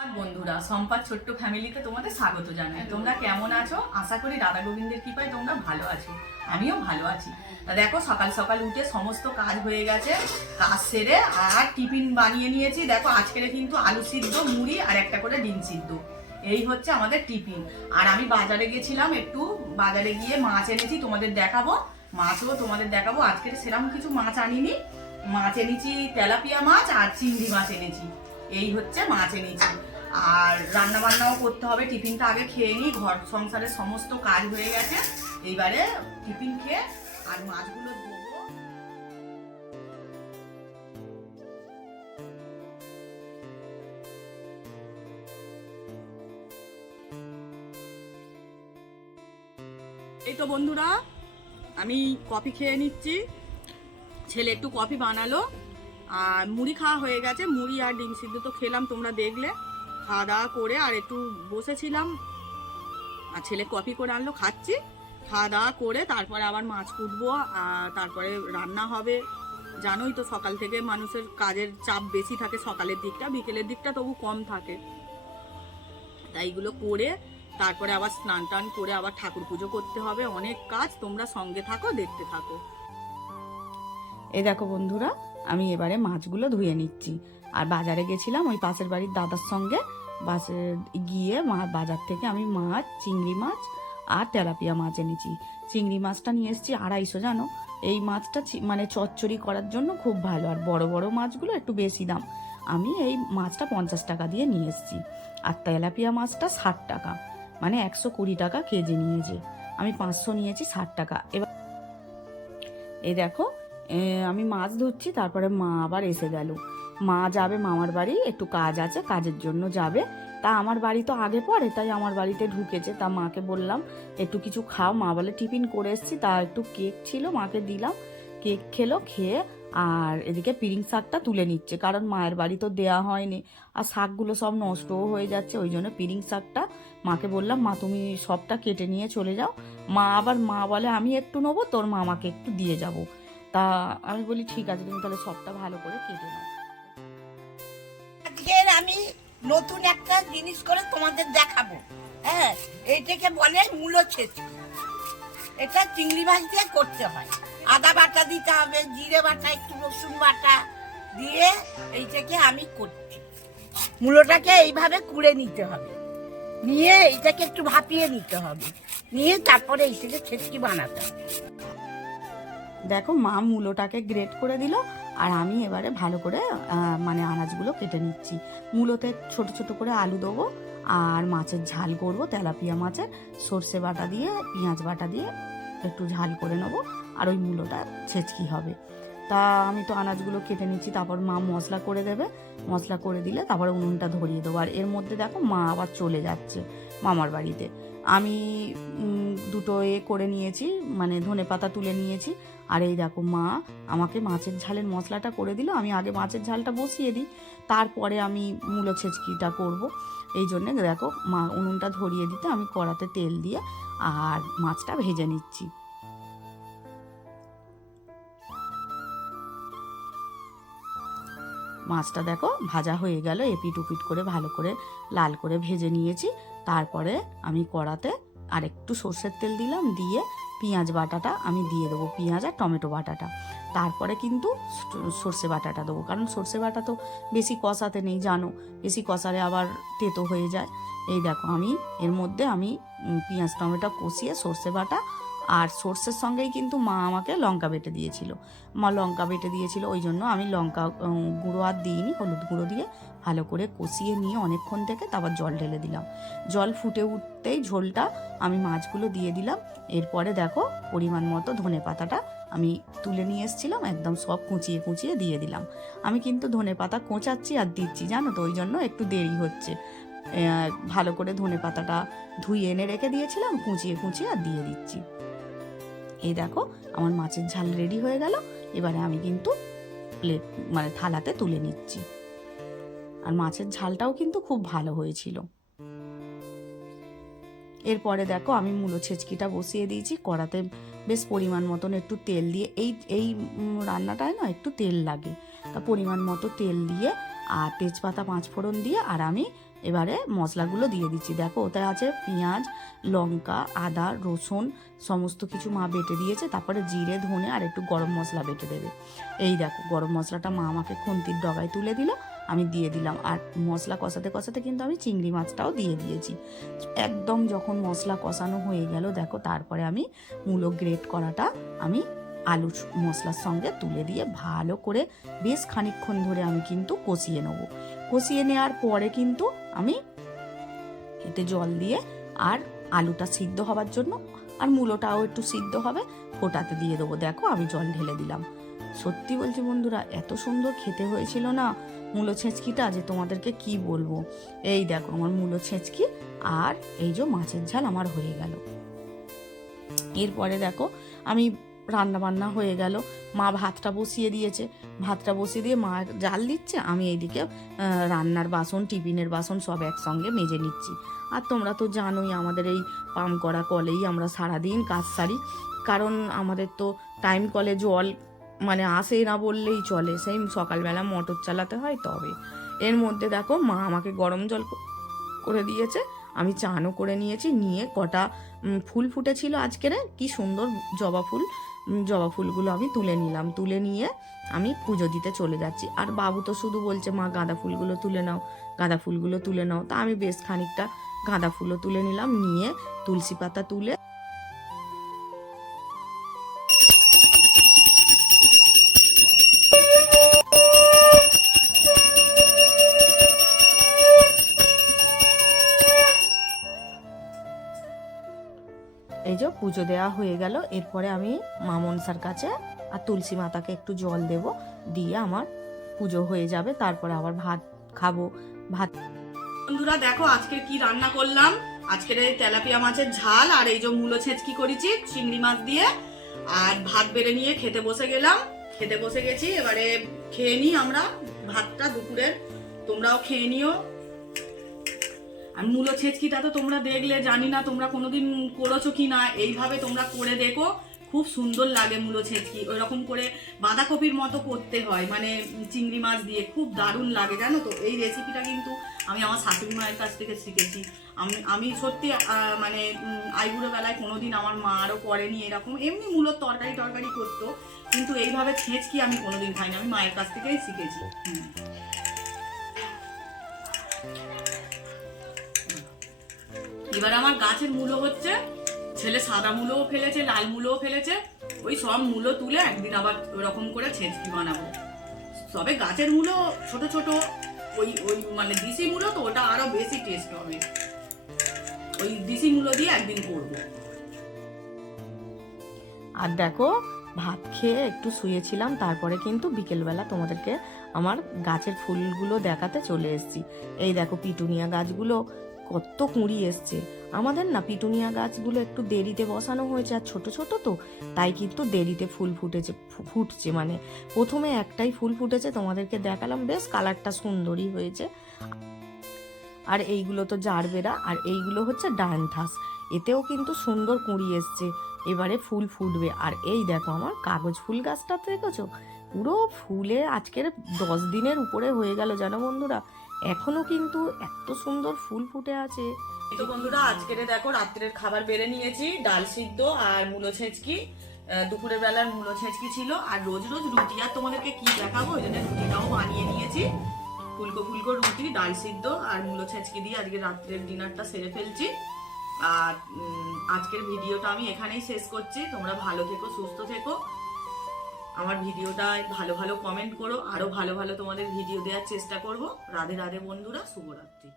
বন্ধুরা, সম্পাদ ছোট্ট ফ্যামিলিতে তোমাদের স্বাগত জানাই। তোমরা কেমন আছো? আশা করি রাধা গোবিন্দের কৃপায় তোমরা ভালো আছো। আমিও ভালো আছি। তা দেখো, সকাল সকাল উঠে সমস্ত কাজ হয়ে গেছে, কাজ সেরে আর টিফিন বানিয়ে নিয়েছি। দেখো, আজকের কিন্তু আলু সিদ্ধ, মুড়ি আর একটা করে ডিম সিদ্ধ, এই হচ্ছে আমাদের টিফিন। আর আমি বাজারে গেছিলাম, একটু বাজারে গিয়ে মাছ এনেছি, তোমাদের দেখাবো। মাছও তোমাদের দেখাবো। আজকের সেরকম কিছু মাছ আনিনি। মাছ এনেছি তেলাপিয়া মাছ আর চিংড়ি মাছ এনেছি। এই হচ্ছে মাছ এনেছি। আর রান্না বান্নাও করতে হবে। টিফিনটা আগে খেয়ে নিই, ঘর সংসারের সমস্ত কাজ হয়ে গেছে। এইবারে টিফিন খেয়ে আর মাছগুলো ধোবো। এই তো বন্ধুরা, আমি কফি খেয়ে নিচ্ছি। ছেলে একটু কফি বানালো আর মুড়ি খাওয়া হয়ে গেছে। মুড়ি আর ডিম সিদ্ধ তো খেলাম, তোমরা দেখলে। খাওয়া দাওয়া করে আর একটু বসেছিলাম, আর ছেলে কফি করে আনলো, খাচ্ছি। খাওয়া দাওয়া করে তারপরে আবার মাছ কুটবো, আর তারপরে রান্না হবে। জানোই তো, সকাল থেকে মানুষের কাজের চাপ বেশি থাকে সকালের দিকটা, বিকেলের দিকটা তবু কম থাকে। তাই এগুলো করে তারপরে আবার স্নান টান করে আবার ঠাকুর পুজো করতে হবে। অনেক কাজ, তোমরা সঙ্গে থাকো, দেখতে থাকো। এই দেখো বন্ধুরা, আমি এবারে মাছগুলো ধুয়ে নিচ্ছি। আর বাজারে গেছিলাম ওই পাশের বাড়ির দাদার সঙ্গে। বাসে গিয়ে বাজার থেকে আমি মাছ, চিংড়ি মাছ আর তেলাপিয়া মাছ এনেছি। চিংড়ি মাছটা নিয়ে এসেছি 250, জানো। এই মাছটা মানে চচ্চড়ি করার জন্য খুব ভালো। আর বড় বড় মাছগুলো একটু বেশি দাম। আমি এই মাছটা 50 টাকা দিয়ে নিয়ে এসেছি। আর তেলাপিয়া মাছটা 60 টাকা, মানে 120 টাকা কেজি নিয়েছে। আমি 500 নিয়েছি, 60 টাকা। এবার এই দেখো, আমি মাছ ধরছি, তারপরে মা আবার এসে গেল। মা যাবে মামার বাড়ি, একটু কাজ আছে, কাজের জন্য যাবে। তা আমার বাড়ি তো আগে পড়ে, তাই আমার বাড়িতে ঢুকেছে। তা মাকে বললাম একটু কিছু খাও। মা বলে টিফিন করে এসছি। তা একটু কেক ছিল, মাকে দিলাম। কেক খেলো, খেয়ে আর এদিকে পিরিং শাকটা তুলে নিচ্ছে, কারণ মায়ের বাড়ি তো দেয়া হয়নি। আর শাকগুলো সব নষ্টও হয়ে যাচ্ছে, ওই জন্য পিরিং শাকটা মাকে বললাম, মা তুমি সবটা কেটে নিয়ে চলে যাও। মা বলে আমি একটু নেবো, তোর মামাকে একটু দিয়ে যাব। তা আমি বলি ঠিক আছে, তুমি তাহলে সবটা ভালো করে কেটে নাও। আজকের আমি নতুন একটা জিনিস করে তোমাদের দেখাবো। হ্যাঁ, এইটাকে বলে মূলো ছেঁচকি। এটা চিংড়ি মাছ দিয়ে করতে হয়। আদা বাটা দিতে হবে, জিরে বাটা, একটু রসুন বাটা দিয়ে এইটাকে আমি করছি। মূলোটাকে এইভাবে কুড়ে নিতে হবে, নিয়ে এইটাকে একটু ভাপিয়ে নিতে হবে, নিয়ে তারপরে এইটাকে ছেঁচকি বানাতে হবে। দেখো, মা মূলোটাকে গ্রেট করে দিল, আর আমি এবারে ভালো করে মানে আনাজগুলো কেটে নিচ্ছি। মূলোতে ছোট ছোট করে আলু দেবো, আর মাছের ঝাল করব। তেলাপিয়া মাছের সর্ষে বাটা দিয়ে, পেঁয়াজ বাটা দিয়ে একটু ঝাল করে নেবো, আর ওই মূলোটা ছেঁচকি হবে। তা আমি তো আনাজগুলো কেটে নিচ্ছি, তারপর মা মশলা করে দেবে। মশলা করে দিলে তারপরে উনুনটা ধরিয়ে দেবো। আর এর মধ্যে দেখো, মা আবার চলে যাচ্ছে মামার বাড়িতে। আমি দুটো করে নিয়েছি, মানে ধনেপাতা তুলে নিয়েছি। আর এই দেখো, মা আমাকে মাছের ঝালের মশলাটা করে দিল। আমি আগে মাছের ঝালটা বসিয়ে দিই, তারপরে আমি মূলো ছেঁচকিটা করব। এই জন্যে দেখো, মা উনুনটা ধরিয়ে দিতে আমি কড়াতে তেল দিয়ে আর মাছটা ভেজে নিচ্ছি। মাছটা দেখো ভাজা হয়ে গেল, এপিট উপিট করে ভালো করে লাল করে ভেজে নিয়েছি। তারপরে আমি কড়াতে আর একটু সর্ষের তেল দিলাম, দিয়ে পেঁয়াজ বাটাটা আমি দিয়ে দেবো, পেঁয়াজ আর টমেটো বাটাটা। তারপরে কিন্তু সর্ষে বাটাটা দেবো, কারণ সর্ষে বাটা তো বেশি কষাতে নেই, জানো। বেশি কষালে আবার তেতো হয়ে যায়। এই দেখো, আমি এর মধ্যে পেঁয়াজ টমেটো কষিয়ে সর্ষে বাটা, আর সর্ষের সঙ্গেই কিন্তু মা আমাকে লঙ্কা বেটে দিয়েছিল। মা লঙ্কা বেটে দিয়েছিল, ওই জন্য আমি লঙ্কা গুঁড়ো আর দিইনি, হলুদ গুঁড়ো দিয়ে ভালো করে কষিয়ে নিয়ে অনেকক্ষণ থেকে তারপর জল ঢেলে দিলাম। জল ফুটে উঠতেই ঝোলটা আমি মাছগুলো দিয়ে দিলাম। এরপরে দেখো, পরিমাণ মতো ধনে পাতাটা আমি তুলে নিয়ে এসেছিলাম, একদম সব কুচিয়ে কুচিয়ে দিয়ে দিলাম। আমি কিন্তু ধনে পাতা কোঁচাচ্ছি আর দিচ্ছি, জানো তো, ওই জন্য একটু দেরি হচ্ছে। ভালো করে ধনে পাতাটা ধুয়ে এনে রেখে দিয়েছিলাম, কুচিয়ে কুচিয়ে আর দিয়ে দিচ্ছি। এই দেখো, আমার মাছের ঝাল রেডি হয়ে গেল। এবারে আমি কিন্তু প্লেট মানে থালাতে তুলে নিচ্ছি। আর মাছের ঝালটাও কিন্তু খুব ভালো হয়েছিল। এরপরে দেখো, আমি মূলো ছেঁচকিটা বসিয়ে দিয়েছি কড়াতে। বেশ পরিমাণ মতন একটু তেল দিয়ে, এই রান্নাটায় না একটু তেল লাগে, তা পরিমাণ মতো তেল দিয়ে আর তেজপাতা 5 ফোড়ন দিয়ে, আর আমি এবারে মশলাগুলো দিয়ে দিচ্ছি। দেখো ওতে আছে পেঁয়াজ, লঙ্কা, আদা, রসুন সমস্ত কিছু মা বেটে দিয়েছে। তারপরে জিরে, ধনে আর একটু গরম মশলা বেটে দেবে। এই দেখো গরম মশলাটা মা আমাকে খুন্তির ডগায় তুলে দিল, আমি দিয়ে দিলাম। আর মশলা কষাতে কষাতে কিন্তু আমি চিংড়ি মাছটাও দিয়ে দিয়েছি। একদম যখন মশলা কষানো হয়ে গেল দেখো, তারপরে আমি মূলো গ্রেট করাটা আমি আলু মশলার সঙ্গে তুলে দিয়ে ভালো করে বেশ খানিকক্ষণ ধরে আমি কিন্তু কষিয়ে নেব। কষিয়ে নেওয়ার পরে কিন্তু আমি এতে জল দিয়ে আর আলুটা সিদ্ধ হবার জন্য আর মূলোটাও একটু সিদ্ধ হবে ফোটাতে দিয়ে দেবো। দেখো আমি জল ঢেলে দিলাম। সত্যি বলছি বন্ধুরা, এত সুন্দর খেতে হয়েছিল না মূলো ছেঁচকিটা, যে তোমাদেরকে কি বলবো। এই দেখো আমার মূলো ছেঁচকি আর এই যে মাছের ঝাল আমার হয়ে গেল। এরপরে দেখো আমি রান্না বান্না হয়ে গেল, মা ভাতটা বসিয়ে দিয়েছে। ভাতটা বসিয়ে দিয়ে মা জাল দিচ্ছে, আমি এইদিকে রান্নার বাসন, টিফিনের বাসন সব একসঙ্গে মেজে নিচ্ছি। আর তোমরা তো জানোই আমাদের এই পাম্প করা কলেই আমরা সারাদিন কাজ সারি, কারণ আমাদের তো টাইম কলে জল মানে আসে না বললেই চলে, সেই সকালবেলা মোটর চালাতে হয় তবে। এর মধ্যে দেখো মা আমাকে গরম জল করে দিয়েছে, আমি চানও করে নিয়েছি। নিয়ে কটা ফুল ফুটেছিল আজকের, কি সুন্দর জবা ফুল, জবা ফুলগুলো আমি তুলে নিলাম। তুলে নিয়ে আমি পুজো দিতে চলে যাচ্ছি। আর বাবু তো শুধু বলছে মা গাঁদা ফুলগুলো তুলে নাও, গাঁদা ফুলগুলো তুলে নাও। তা আমি বেশ খানিকটা গাঁদা ফুলও তুলে নিলাম, নিয়ে তুলসী পাতা তুলে এই যে পুজো দেওয়া হয়ে গেল। এরপরে আমি মা মনসার কাছে আর তুলসী মাতাকে একটু জল দেব, দিয়ে আমার পুজো হয়ে যাবে। তারপরে আবার ভাত খাবো। ভাত বন্ধুরা দেখো আজকে কি রান্না করলাম। আজকের এই তেলাপিয়া মাছের ঝাল আর এই যে মূলো ছেঁচকি করেছি চিংড়ি মাছ দিয়ে, আর ভাত বেড়ে নিয়ে খেতে বসে গেলাম। খেতে বসে গেছি, এবারে খেয়ে নিই আমরা ভাতটা দুপুরের, তোমরাও খেয়ে নিও। আর মূলো ছেঁচকিটা তো তোমরা দেখলে, জানি না তোমরা কোনোদিন করেছো কি না, এইভাবে তোমরা করে দেখো, খুব সুন্দর লাগে মূলো ছেঁচকি। ওই রকম করে বাঁধাকপির মতো করতে হয়, মানে চিংড়ি মাছ দিয়ে, খুব দারুণ লাগে জানো তো। এই রেসিপিটা কিন্তু আমি আমার শাশুড়ি মায়ের কাছ থেকে শিখেছি। আমি সত্যি মানে আইবুড়ো বেলায় কোনোদিন আমার মা আরও করেনি এরকম, এমনি মূলোর তরকারি করতো, কিন্তু এইভাবে ছেঁচকি আমি কোনোদিন খাইনি, আমি মায়ের কাছ থেকেই শিখেছি। এবার আমার গাছের মূলো হচ্ছে, ছেলে সাদা মূলোও ফেলেছে, লাল মূলোও ফেলেছে, ওই সব মূলো তুলে একদিন আবার ওরকম করে ছেঁচকি বানাবো। তবে গাছের মূলো ছোট ছোট, ওই ওই মানে দিশি মূলো তো ওটা আরো বেশি টেস্ট হবে, ওই দিশি মূলো দিয়ে একদিন করবো। আর দেখো ভাত খেয়ে একটু শুয়েছিলাম, তারপরে কিন্তু বিকেলবেলা তোমাদেরকে আমার গাছের ফুলগুলো দেখাতে চলে এসেছি। এই দেখো পিটুনিয়া গাছগুলো কত কুঁড়ি এসছে। আমাদের না পিটুনিয়া গাছগুলো একটু দেরিতে বসানো হয়েছে, আর ছোট ছোট তো, তাই কিন্তু দেরিতে ফুল ফুটছে। মানে প্রথমে একটাই ফুল ফুটেছে, তোমাদেরকে দেখালাম, বেশ কালারটা সুন্দরই হয়েছে। আর এইগুলো তো জারবেরা, আর এইগুলো হচ্ছে ডায়ান্থাস, এতেও কিন্তু সুন্দর কুঁড়ি এসছে, এবারে ফুল ফুটবে। আর এই দেখো আমার কাগজ ফুল গাছটা দেখেছো, পুরো ফুলে আজকের 10 দিনের উপরে হয়ে গেল জানো বন্ধুরা, এখনো কিন্তু এত সুন্দর ফুল ফুটে আছে। তো বন্ধুরা আজকের দেখো রাত্রের খাবার বেড়ে নিয়েছি, ডাল সিদ্ধ আর মূলো ছেঁচকি। দুপুরের বেলার মূলো ছেঁচকি ছিল, আর রোজ রোজ রুটি আর তোমাদেরকে কি দেখাবো, ওই জন্য রুটিটাও বানিয়ে নিয়েছি। ফুলকো ফুলকো রুটি, ডাল সিদ্ধ আর মূলো ছেঁচকি দিয়ে আজকে রাত্রের ডিনারটা সেরে ফেলছি। আর আজকের ভিডিওটা আমি এখানেই শেষ করছি। তোমরা ভালো থেকো, সুস্থ থেকো। আমার ভিডিওটা ভালো ভালো কমেন্ট করো, আরো ভালো ভালো তোমাদের ভিডিও দেওয়ার চেষ্টা করব। রাধে রাধে বন্ধুরা, শুভরাত্রি।